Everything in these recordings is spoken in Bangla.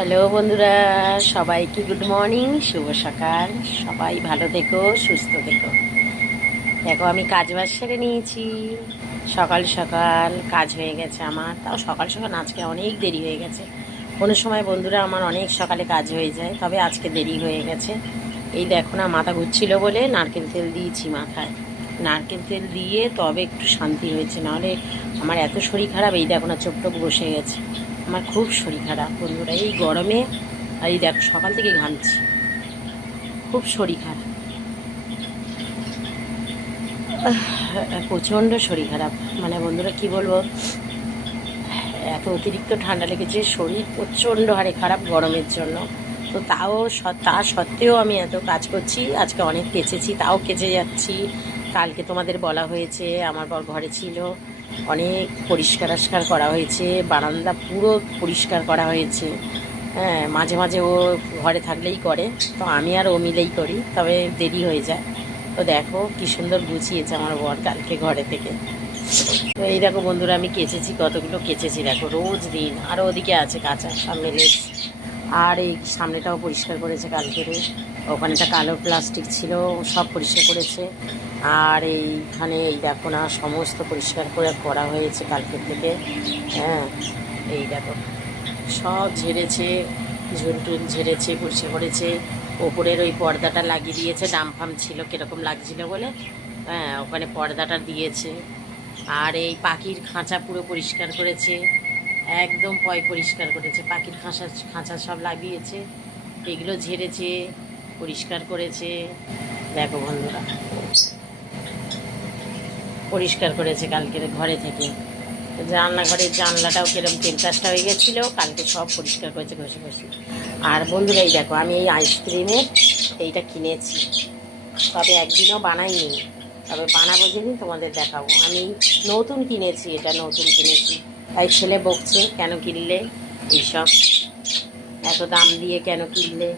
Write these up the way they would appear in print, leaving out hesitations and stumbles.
হ্যালো বন্ধুরা, সবাইকে গুড মর্নিং, শুভ সকাল। সবাই ভালো থেকো, সুস্থ থেকো। দেখো আমি কাজ বাজ সেরে নিয়েছি। সকাল সকাল কাজ হয়ে গেছে আমার। তাও সকাল সকাল আজকে অনেক দেরি হয়ে গেছে। কোনো সময় বন্ধুরা আমার অনেক সকালে কাজ হয়ে যায়, তবে আজকে দেরি হয়ে গেছে। এই দেখো না, মাথা ঘুরছিল বলে নারকেল তেল দিয়েছি মাথায়। নারকেল তেল দিয়ে তবে একটু শান্তি হয়েছে, নাহলে আমার এত শরীর খারাপ। এই দেখো না, চোখ টোপ বসে গেছে। আমার খুব শরীর খারাপ বন্ধুরা, এই গরমে। আর এই দেখো সকাল থেকে ঘামছি, খুব শরীর খারাপ, প্রচণ্ড শরীর খারাপ। মানে বন্ধুরা কি বলবো, এত অতিরিক্ত ঠান্ডা লেগেছে, শরীর প্রচণ্ড হারে খারাপ গরমের জন্য। তো তা সত্ত্বেও আমি এত কাজ করছি। আজকে অনেক কেচেছি, তাও কেচে যাচ্ছি। কালকে তোমাদের বলা হয়েছে, আমার বর ঘরে ছিল, অনেক পরিষ্কার আষ্কার করা হয়েছে, বারান্দা পুরো পরিষ্কার করা হয়েছে। হ্যাঁ, মাঝে মাঝে ও ঘরে থাকলেই করে, তো আমি আর ও মিলেই করি, তবে দেরি হয়ে যায়। তো দেখো কি সুন্দর গুছিয়েছে আমার বর কালকে ঘরে থেকে। তো এই দেখো বন্ধুরা, আমি কেচেছি, কতগুলো কেচেছি দেখো, রোজ দিন। আরও ওদিকে আছে কাঁচা, সামনে লেজ। আর এই সামনেটাও পরিষ্কার করেছে কালকে। ওখানে একটা কালো প্লাস্টিক ছিল, সব পরিষ্কার করেছে। আর এইখানে এই দেখো না, সমস্ত পরিষ্কার করে করা হয়েছে কালকের থেকে। হ্যাঁ, এই দেখো সব ঝেড়েছে, ঝুলটুল ঝেড়েছে, পরিষ্কার করেছে। ওপরের ওই পর্দাটা লাগিয়ে দিয়েছে, ডামফাম ছিল কীরকম লাগছিল বলে। হ্যাঁ, ওখানে পর্দাটা দিয়েছে। আর এই পাখির খাঁচা পুরো পরিষ্কার করেছে, একদম পরিষ্কার করেছে। পাখির খাঁচা খাঁচা সব লাগিয়েছে, এগুলো ঝেড়েছে, পরিষ্কার করেছে। দেখো বন্ধুরা, পরিষ্কার করেছে কালকের ঘরে থেকে। রান্নাঘরের জানলাটাও কিরম তেলকাজটা হয়ে গেছিলো, কালকে সব পরিষ্কার করেছে ঘষে ঘষে। আর বন্ধুরা এই দেখো, আমি এই আইসক্রিমের এইটা কিনেছি, তবে একদিনও বানাইনি, তবে বানাবো যেদিন তোমাদের দেখাবো। আমি নতুন কিনেছি, এটা নতুন কিনেছি। তাই ছেলে বকছে, কেন কিনলে এইসব, এত দাম দিয়ে কেন কিনলে।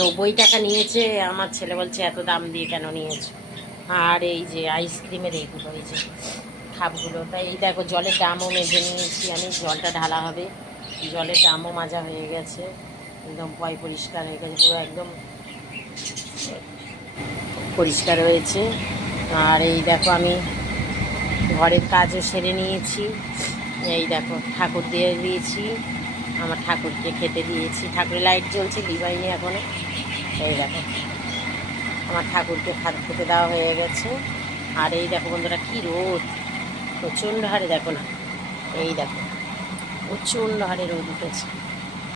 90 টাকা নিয়েছে। আমার ছেলে বলছে এত দাম দিয়ে কেন নিয়েছো। আর এই যে আইসক্রিমের এইগুলো, এই যে খাপগুলো, তাই এই দেখো জলের ড্রামও মেজে নিয়েছি আমি, জলটা ঢালা হবে। জলের ড্রামও মাজা হয়ে গেছে, একদম পরিষ্কার হয়ে গেছে, পুরো একদম পরিষ্কার হয়েছে। আর এই দেখো আমি ঘরের কাজও সেরে নিয়েছি। এই দেখো ঠাকুর দিয়ে দিয়েছি, আমার ঠাকুরকে খেতে দিয়েছি। ঠাকুরের লাইট জ্বলছে, দিবাইনি এখনও। এই দেখো আমার ঠাকুরকে খেতে দেওয়া হয়ে গেছে। আর এই দেখো বন্ধুরা, কী রোদ, প্রচণ্ড হারে দেখো না, এই দেখো প্রচণ্ড হারে রোদ উঠেছে।